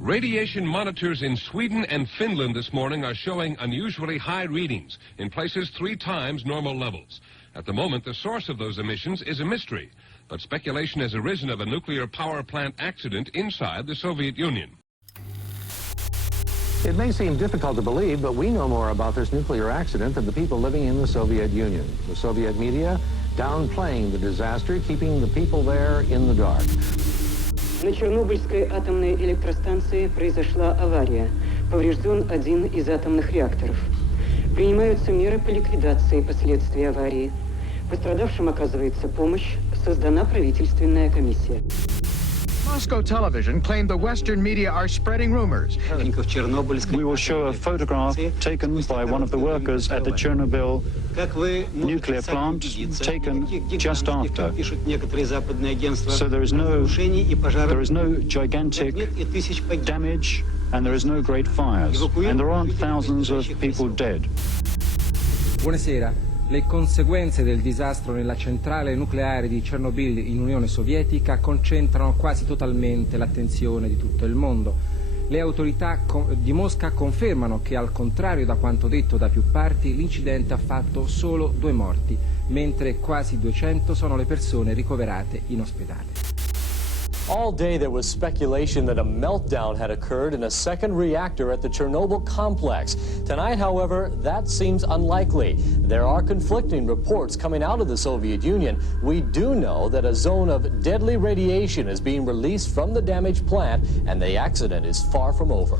Radiation monitors in Sweden and Finland this morning are showing unusually high readings, in places 3 times normal levels. At the moment, the source of those emissions is a mystery, but speculation has arisen of a nuclear power plant accident inside the Soviet Union. It may seem difficult to believe, but we know more about this nuclear accident than the people living in the Soviet Union. The Soviet media downplaying the disaster, keeping the people there in the dark. На Чернобыльской атомной электростанции произошла авария. Поврежден один из атомных реакторов. Принимаются меры по ликвидации последствий аварии. Пострадавшим оказывается помощь. Создана правительственная комиссия. Moscow television claimed the Western media are spreading rumors. We will show a photograph taken by one of the workers at the Chernobyl nuclear plant, taken just after. So there is no gigantic damage and there is no great fires. And there aren't thousands of people dead. Buonasera. Le conseguenze del disastro nella centrale nucleare di Chernobyl in Unione Sovietica concentrano quasi totalmente l'attenzione di tutto il mondo. Le autorità di Mosca confermano che, al contrario da quanto detto da più parti, l'incidente ha fatto solo 2 morti, mentre quasi 200 sono le persone ricoverate in ospedale. All day there was speculation that a meltdown had occurred in a second reactor at the Chernobyl complex. Tonight, however, that seems unlikely. There are conflicting reports coming out of the Soviet Union. We do know that a zone of deadly radiation is being released from the damaged plant, and the accident is far from over.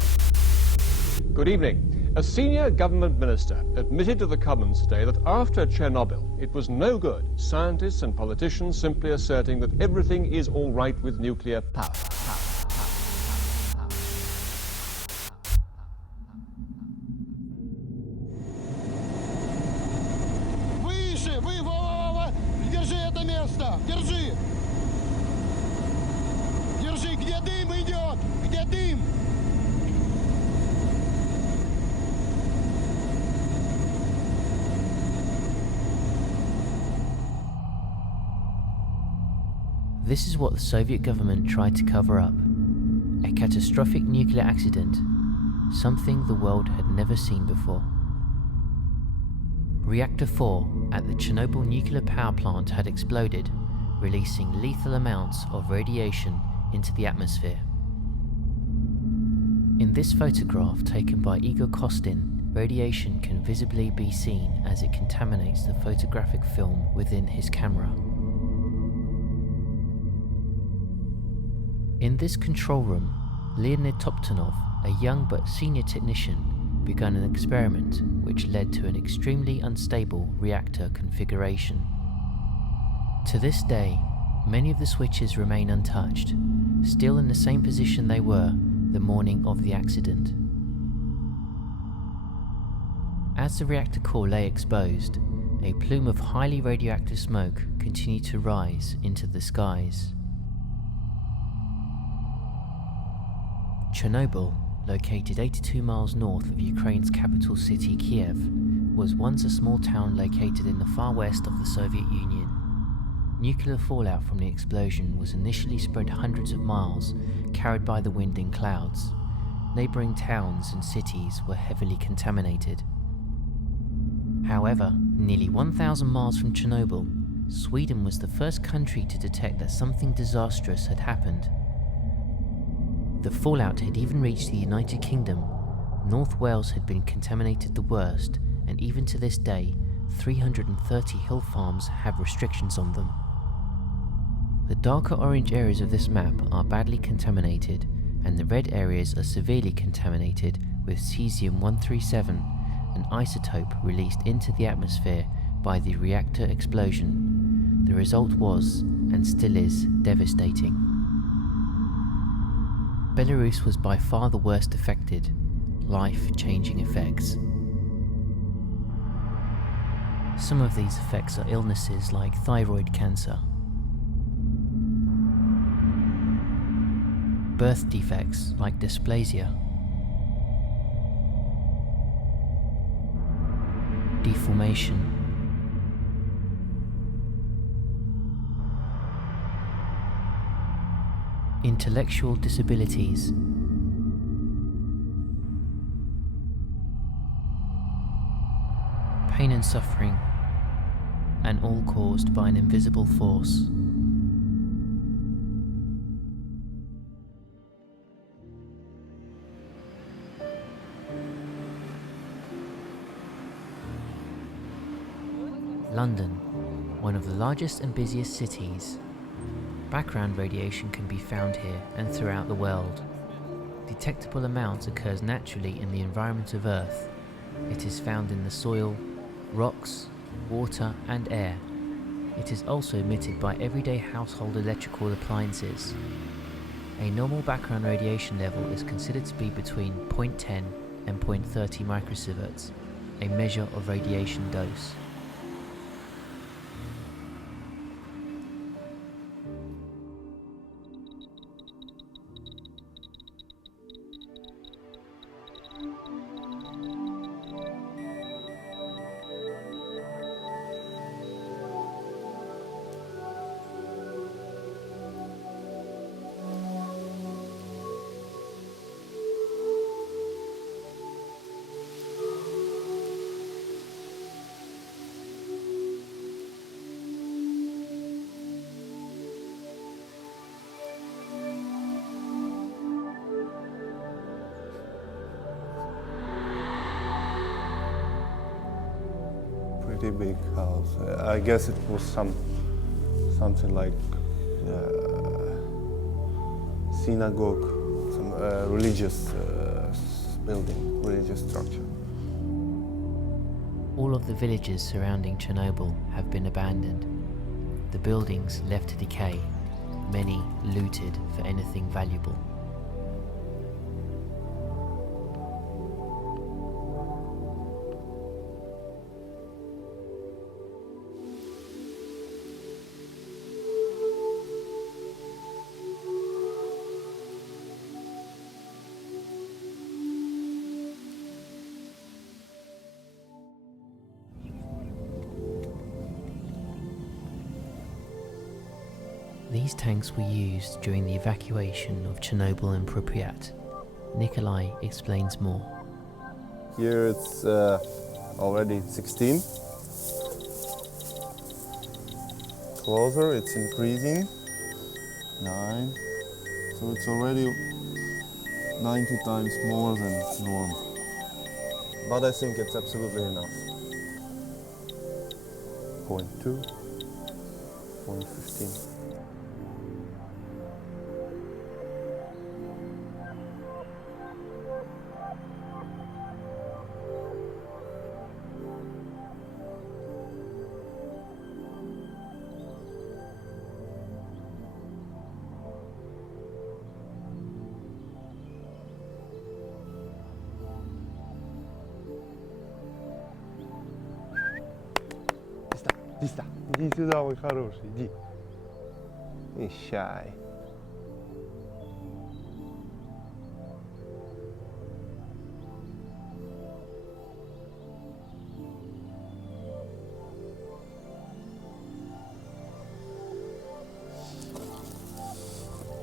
Good evening. A senior government minister admitted to the Commons today that after Chernobyl, it was no good scientists and politicians simply asserting that everything is all right with nuclear power. Выше! Держи это место! Держи! Держи! Где дым идет? Где дым? This is what the Soviet government tried to cover up. A catastrophic nuclear accident, something the world had never seen before. Reactor 4 at the Chernobyl nuclear power plant had exploded, releasing lethal amounts of radiation into the atmosphere. In this photograph taken by Igor Kostin, radiation can visibly be seen as it contaminates the photographic film within his camera. In this control room, Leonid Toptonov, a young but senior technician, began an experiment which led to an extremely unstable reactor configuration. To this day, many of the switches remain untouched, still in the same position they were the morning of the accident. As the reactor core lay exposed, a plume of highly radioactive smoke continued to rise into the skies. Chernobyl, located 82 miles north of Ukraine's capital city Kiev, was once a small town located in the far west of the Soviet Union. Nuclear fallout from the explosion was initially spread hundreds of miles, carried by the wind in clouds. Neighbouring towns and cities were heavily contaminated. However, nearly 1,000 miles from Chernobyl, Sweden was the first country to detect that something disastrous had happened. The fallout had even reached the United Kingdom. North Wales had been contaminated the worst, and even to this day, 330 hill farms have restrictions on them. The darker orange areas of this map are badly contaminated, and the red areas are severely contaminated with cesium-137, an isotope released into the atmosphere by the reactor explosion. The result was, and still is, devastating. Belarus was by far the worst affected, life-changing effects. Some of these effects are illnesses like thyroid cancer, birth defects like dysplasia, deformation, intellectual disabilities, and suffering, and all caused by an invisible force. London, one of the largest and busiest cities. Background radiation can be found here and throughout the world. Detectable amounts occurs naturally in the environment of Earth. It is found in the soil, rocks, water and air. It is also emitted by everyday household electrical appliances. A normal background radiation level is considered to be between 0.10 and 0.30 microsieverts, a measure of radiation dose. Pretty big house. I guess it was something like synagogue, some religious building, religious structure. All of the villages surrounding Chernobyl have been abandoned. The buildings left to decay, many looted for anything valuable. These tanks were used during the evacuation of Chernobyl and Pripyat. Nikolai explains more. Here it's already 16. Closer, it's increasing. 9. So it's already 90 times more than normal. But I think it's absolutely enough. 0.2, 0.15. Иди сюда, мой хороший, иди. Ищай.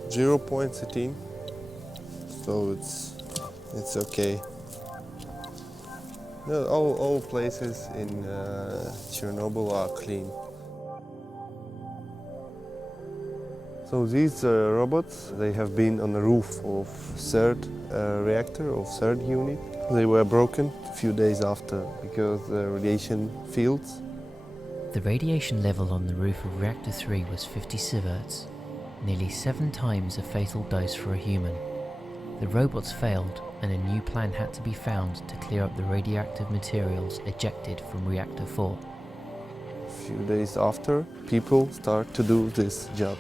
.13, so it's okay. All places in Chernobyl are clean. So these robots, they have been on the roof of third reactor, of third unit. They were broken a few days after because the radiation fields. The radiation level on the roof of reactor 3 was 50 sieverts, nearly 7 times a fatal dose for a human. The robots failed and a new plan had to be found to clear up the radioactive materials ejected from reactor 4. A few days after, people start to do this job.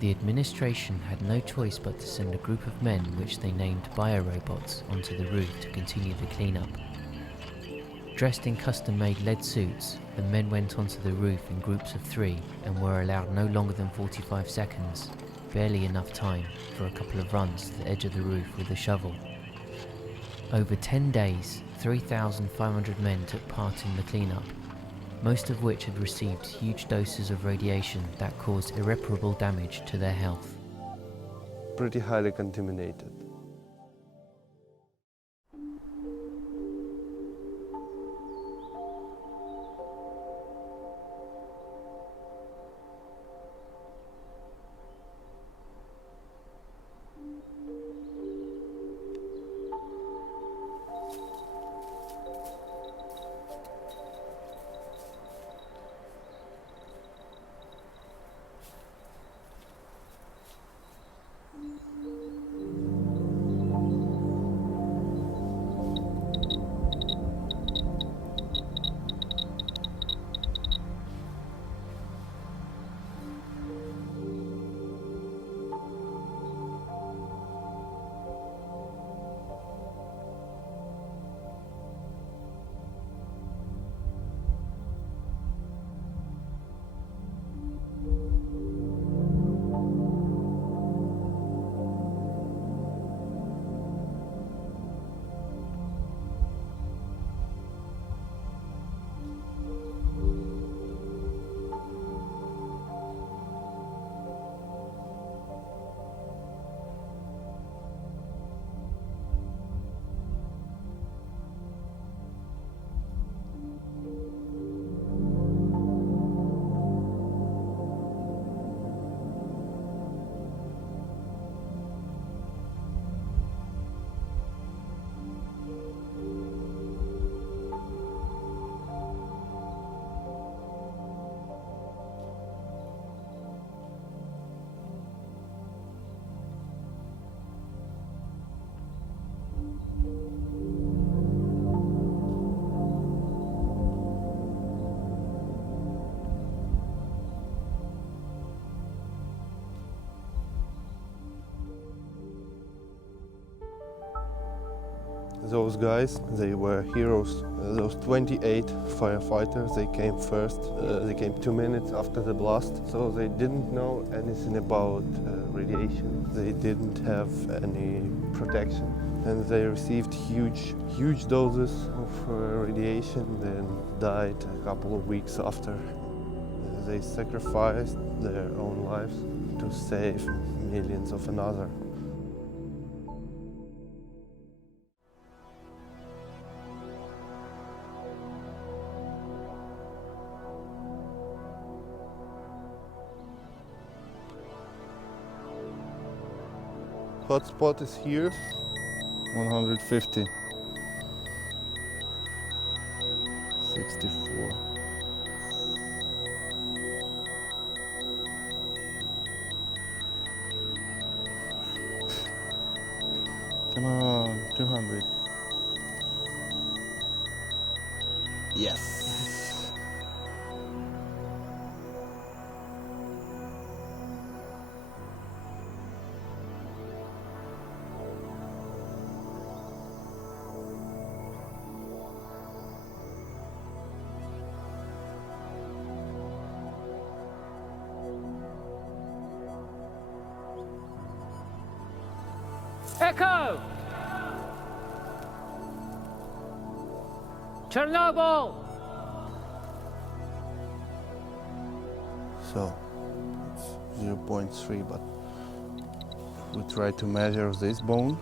The administration had no choice but to send a group of men, which they named biorobots, onto the roof to continue the cleanup. Dressed in custom-made lead suits, the men went onto the roof in groups of 3 and were allowed no longer than 45 seconds, barely enough time for a couple of runs to the edge of the roof with a shovel. Over 10 days, 3,500 men took part in the cleanup, most of which had received huge doses of radiation that caused irreparable damage to their health. Pretty highly contaminated. Those guys, they were heroes. Those 28 firefighters, they came first. They came 2 minutes after the blast. So they didn't know anything about radiation. They didn't have any protection. And they received huge doses of radiation, then died a couple of weeks after. They sacrificed their own lives to save millions of another. Hotspot is here, 150, 64. Come on, 200. Yes. Echo! Chernobyl! So, it's 0.3, but we try to measure this bone.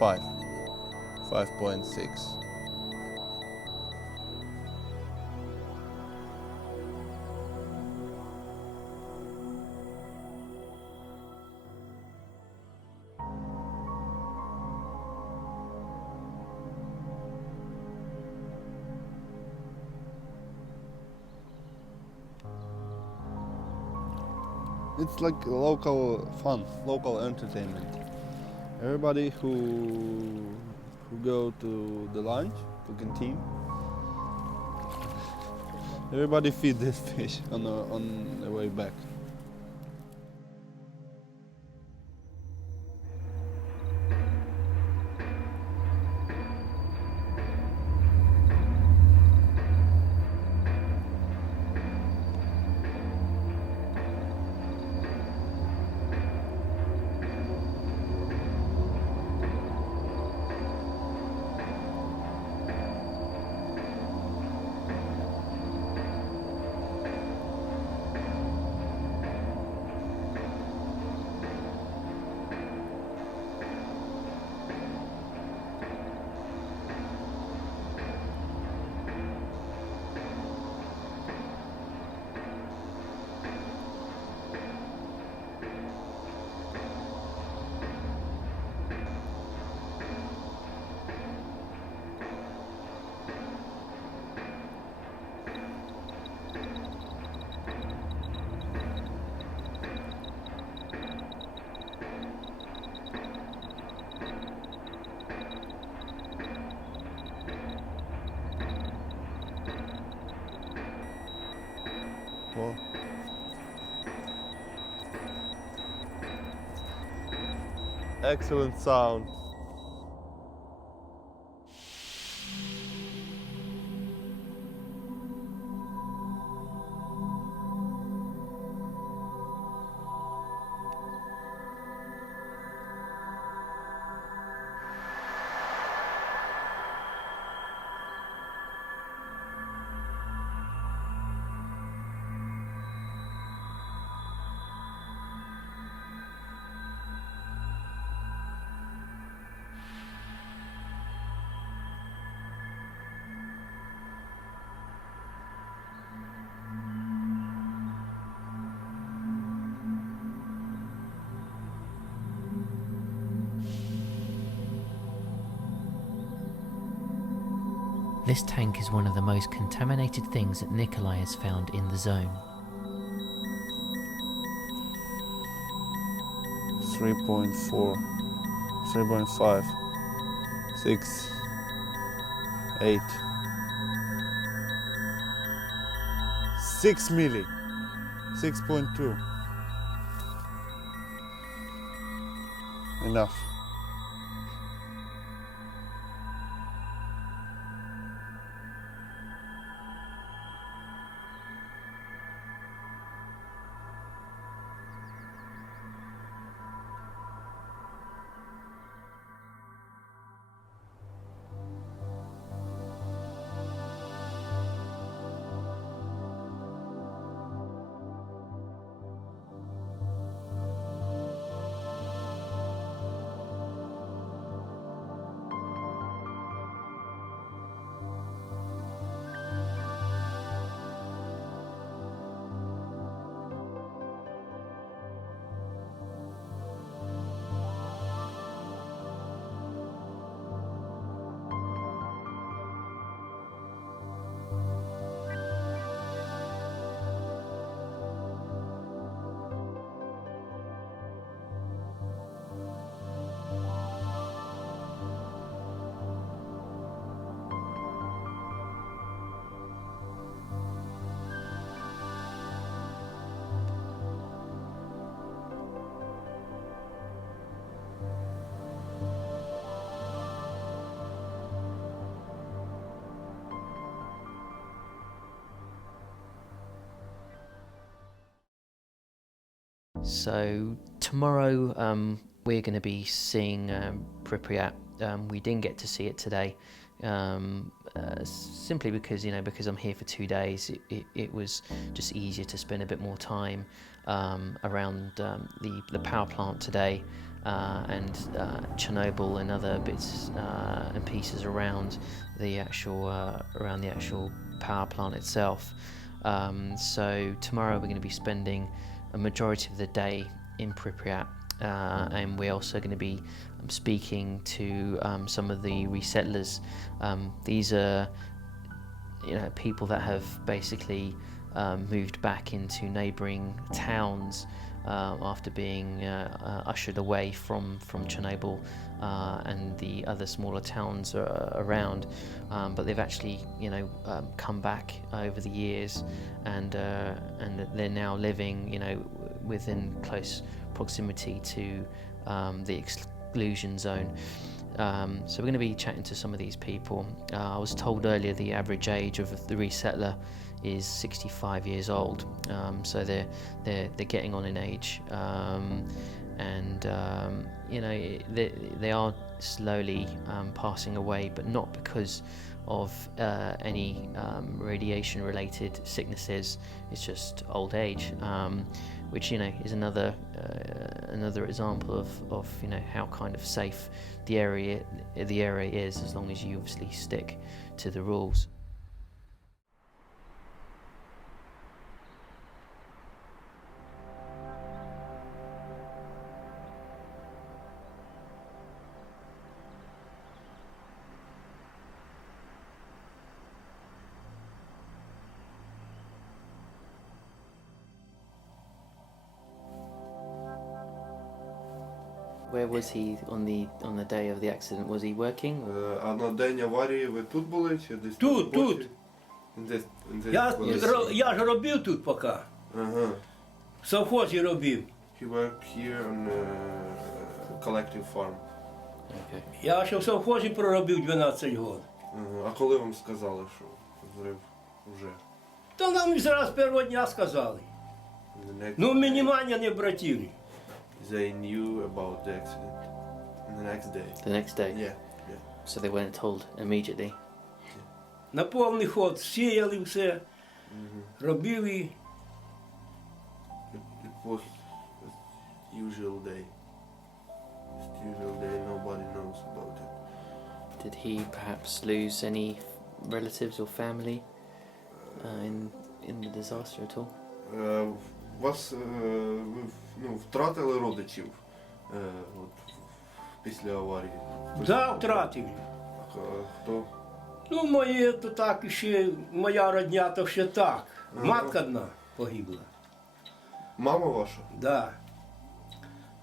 5.6. It's like local fun, local entertainment. Everybody who go to the lunch, to canteen, everybody feed this fish on the way back. Whoa. Excellent sound. This tank is one of the most contaminated things that Nikolai has found in the zone. 3.4, 3.5, 6, 8, 6 milli, 6.2. Enough. So tomorrow we're going to be seeing Pripyat. We didn't get to see it today, simply because because I'm here for 2 days. It was just easier to spend a bit more time around the power plant today and Chernobyl and other bits and pieces around the actual power plant itself. So tomorrow we're going to be spending a majority of the day in Pripyat, and we're also going to be speaking to some of the resettlers. These are people that have basically moved back into neighbouring towns after being ushered away from Chernobyl and the other smaller towns around, but they've actually come back over the years, and they're now living within close proximity to the exclusion zone. So we're going to be chatting to some of these people. I was told earlier the average age of the resettler is 65 years old, so they're getting on in age, and they are slowly passing away, but not because of any radiation-related sicknesses. It's just old age, which is another example of how kind of safe the area is, as long as you obviously stick to the rules. Where was he on the day of the accident? Was he working? А на день аварії ви тут були чи десь? Тут. Я ж робив тут поки. Ага. В совхозі робив. He worked here on a collective farm. Okay. Я ще в совхозі проробив 12 років. Ага. А коли вам сказали, що взрив вже? Та нам зразу з першого дня сказали. Ну, мінімально не братили. They knew about the accident the next day. The next day? Yeah. So they weren't told immediately? На повний ход сіяли все, робили. It was usual day. Nobody knows about it. Did he perhaps lose any relatives or family in the disaster at all? Вас втратили родичів після аварії? Да, втратив. Хто? Ну, моє то так ще, моя родня то ще так. Матка одна погибла. Мама ваша? Да.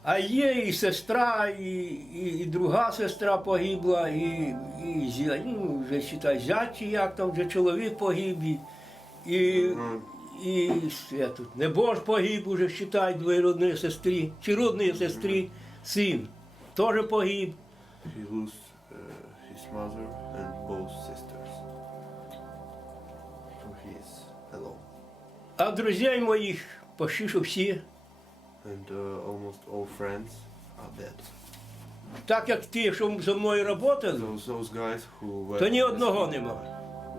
А є і сестра, і друга сестра погибла, і вже вважай, зять, як там вже чоловік погиб, і тут небож погиб, уже вважай, двоє родної сестри, чи родної сестри, син, теж погиб. He lost his mother and both sisters. So he is alone. А друзей моїх почти що всі. And almost all friends are dead. Так як ті, що зі мною працювали, Those guys who were то ні одного нема.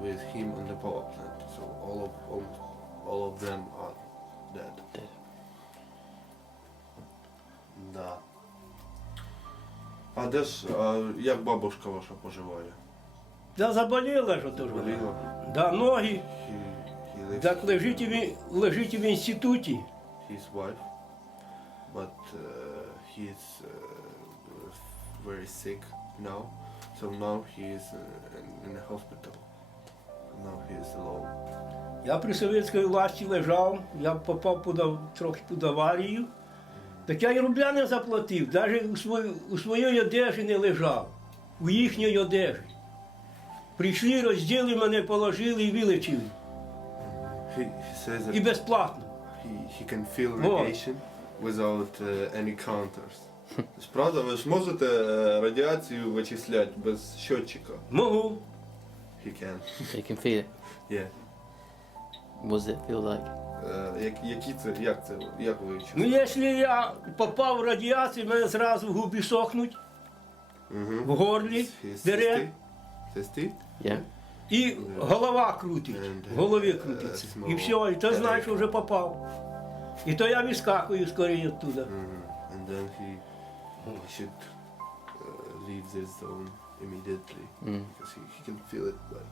With him on the power plant. So all of them are dead. Да. А де ж, як бабушка ваша поживає? Да заболіла ж теж. Заболіла? Да, ноги. He lives Так лежить в інституті. his wife, but he's very sick now. So now he is in a hospital. Now he is alone. Я при совєтській власті лежав, я попав трохи під аварію. Так я й рубля не заплатив, навіть у своїй одежі не лежав, у їхній одежі. Прийшли, розділи мене, положили і вилечили. He says that І безплатно. he can feel radiation without any counters. Правда, ви ж можете радіацію вичисляти без щотчика? Можу. He can. You can feel it? Yeah. What does it feel like? Як ви Ну, якщо я попав в радіацію, мене зразу губи сохнуть, в горлі дере, і голова крутить, в голові крутиться. І все, і то знаєш, що вже попав. І то я вискакую скоріше оттуда. And then he should leave this zone immediately because he can feel it. But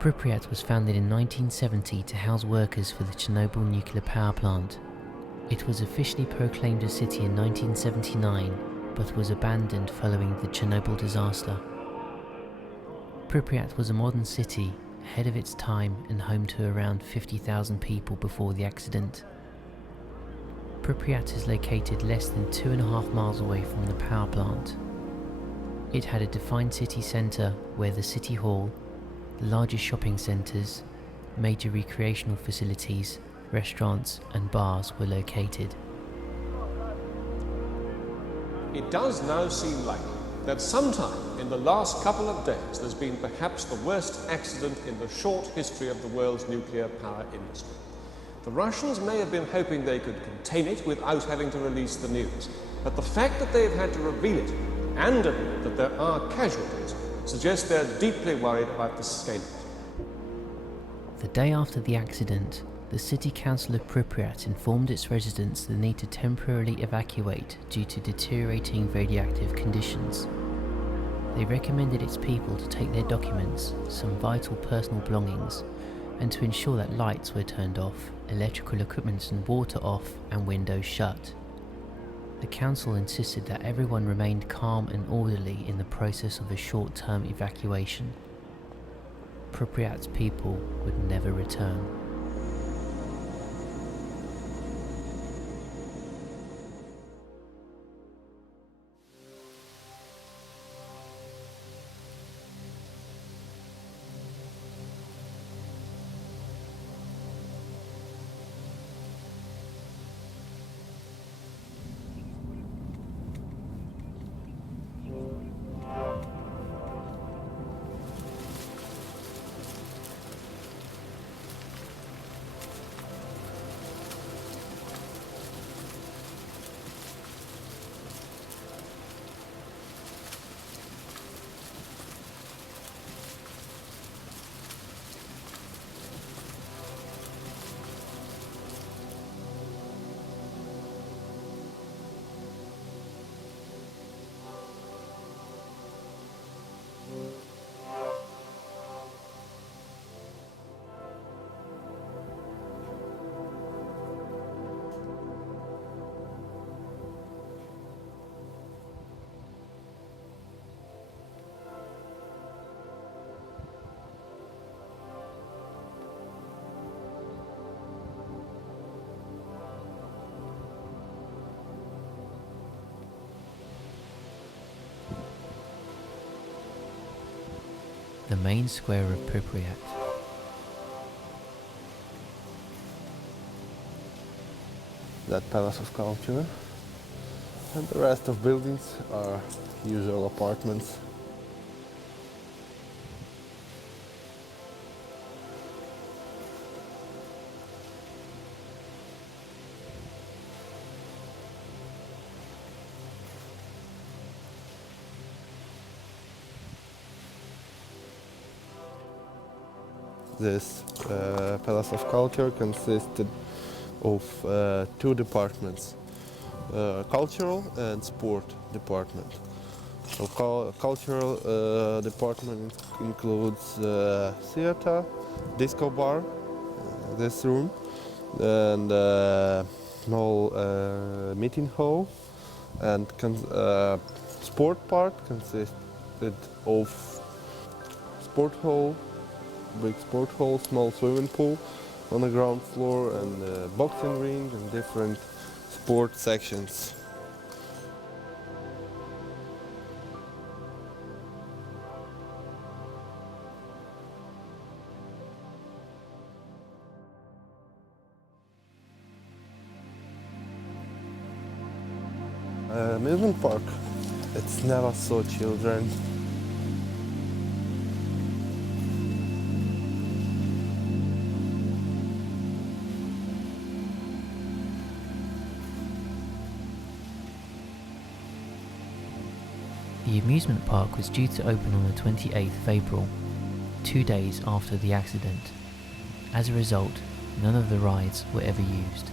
Pripyat was founded in 1970 to house workers for the Chernobyl nuclear power plant. It was officially proclaimed a city in 1979, but was abandoned following the Chernobyl disaster. Pripyat was a modern city, ahead of its time and home to around 50,000 people before the accident. Pripyat is located less than 2.5 miles away from the power plant. It had a defined city centre where the city hall, the largest shopping centres, major recreational facilities, restaurants and bars were located. It does now seem likely that sometime in the last couple of days there's been perhaps the worst accident in the short history of the world's nuclear power industry. The Russians may have been hoping they could contain it without having to release the news, but the fact that they've had to reveal it and admit that there are casualties suggests they're deeply worried about the scale of it. The day after the accident, the City Council of Pripyat informed its residents the need to temporarily evacuate due to deteriorating radioactive conditions. They recommended its people to take their documents, some vital personal belongings, and to ensure that lights were turned off, electrical equipment and water off, and windows shut. The council insisted that everyone remained calm and orderly in the process of a short-term evacuation. Pripyat's people would never return. The main square of Pripyat. That Palace of Culture, and the rest of buildings are usual apartments. This Palace of Culture consisted of two departments. cultural and sport department. So cultural department includes theater, disco bar, this room, and small meeting hall, and sport part consisted of sport hall, big sport hall, small swimming pool on the ground floor, and boxing ring and different sport sections. Amusement park, it's never saw children. The amusement park was due to open on the 28th of April, 2 days after the accident. As a result, none of the rides were ever used.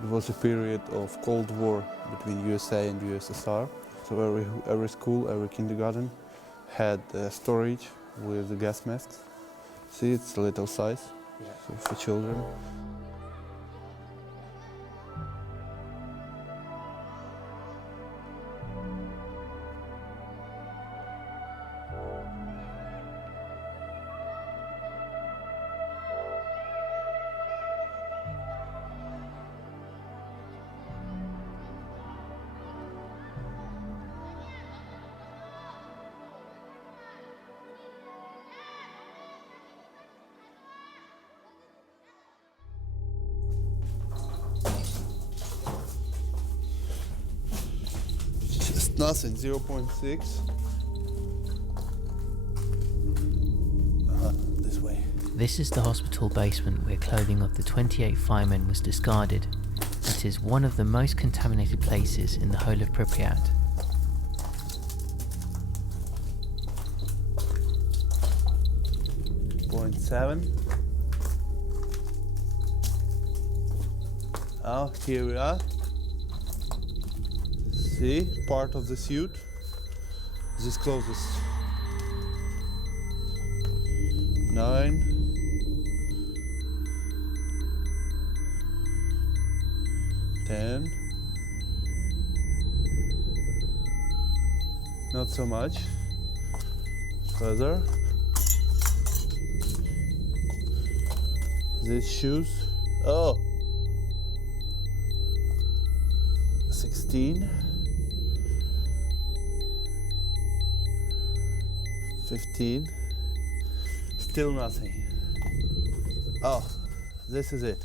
It was a period of Cold War between USA and USSR. So every school, every kindergarten had storage with the gas masks. See, it's a little size so for children. Nothing, 0.6. This way. This is the hospital basement where clothing of the 28 firemen was discarded. It is one of the most contaminated places in the whole of Pripyat. Oh, here we are. See, part of the suit. This closest. 9. 10. Not so much. Further. These shoes. Oh. 16. 15. Still nothing. Oh, this is it.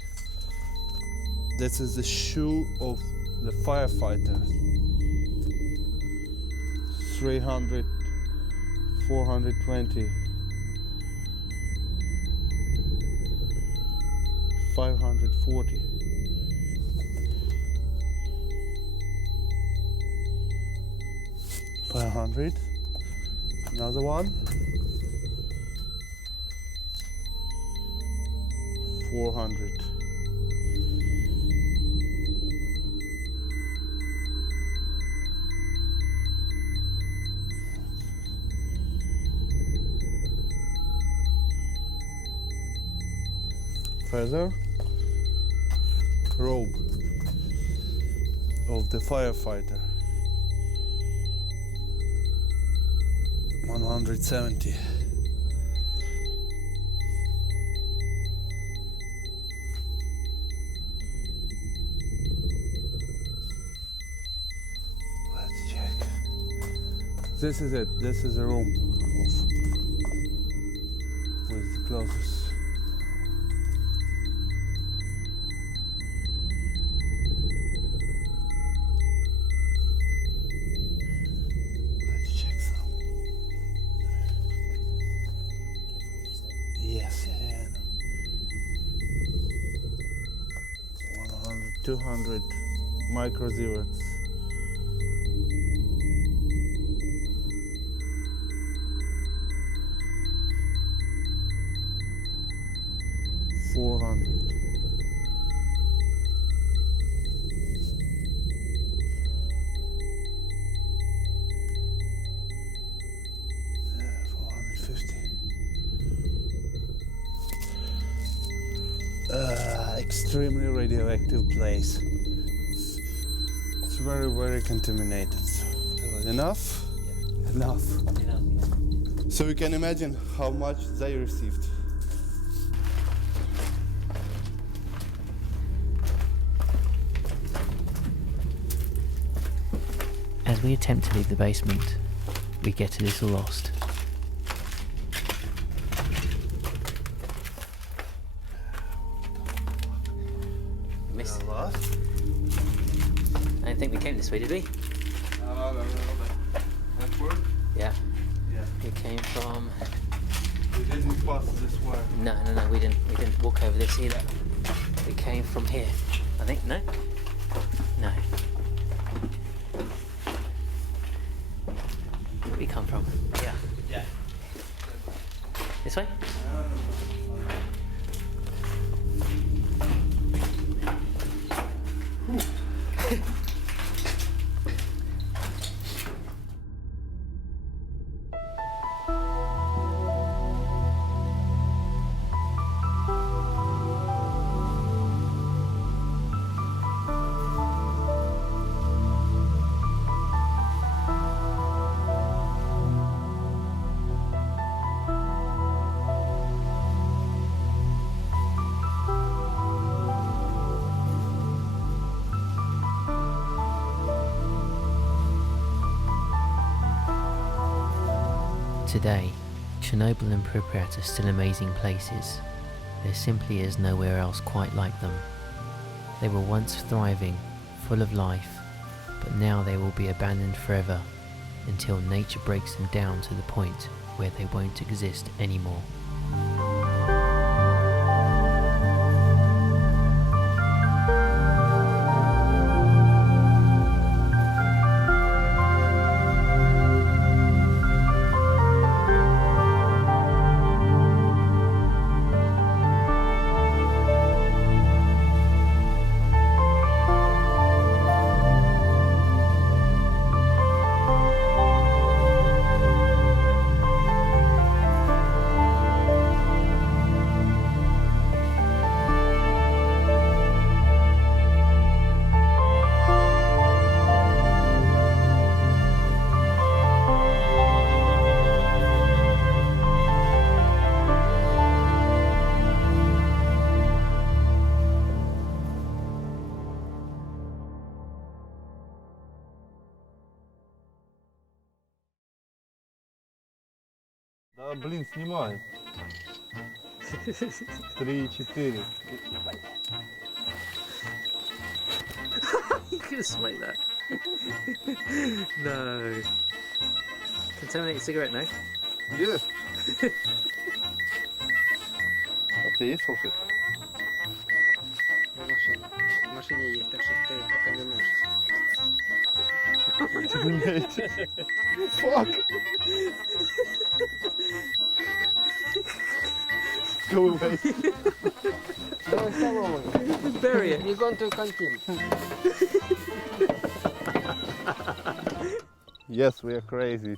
This is the shoe of the firefighter. 300, 420, 540. 500. Another one. 400. Further, robe of the firefighter. 170. Let's check. This is it. This is a room with clothes. Yes, yeah. 100, 200 microsieverts. Extremely radioactive place. It's very, very contaminated. So enough? Yeah. Enough. Yeah. So you can imagine how much they received. As we attempt to leave the basement, we get a little lost. I don't think we came this way, did we? Backward? Yeah. Yeah. We came from... We didn't pass this way. No, we didn't walk over this either. We came from here. I think, no? No. Where did we come from? Yeah. Yeah. This way? Today, Chernobyl and Pripyat are still amazing places. There simply is nowhere else quite like them. They were once thriving, full of life, but now they will be abandoned forever until nature breaks them down to the point where they won't exist anymore. блин, снимай. 3, 4. You can smell that. No. Contaminated cigarette, no? Yes. А ты есть салфетка? В машине есть, так что ты пока не можешь. Fuck! Go away. Bury it. We're going to canteen. Yes, we are crazy.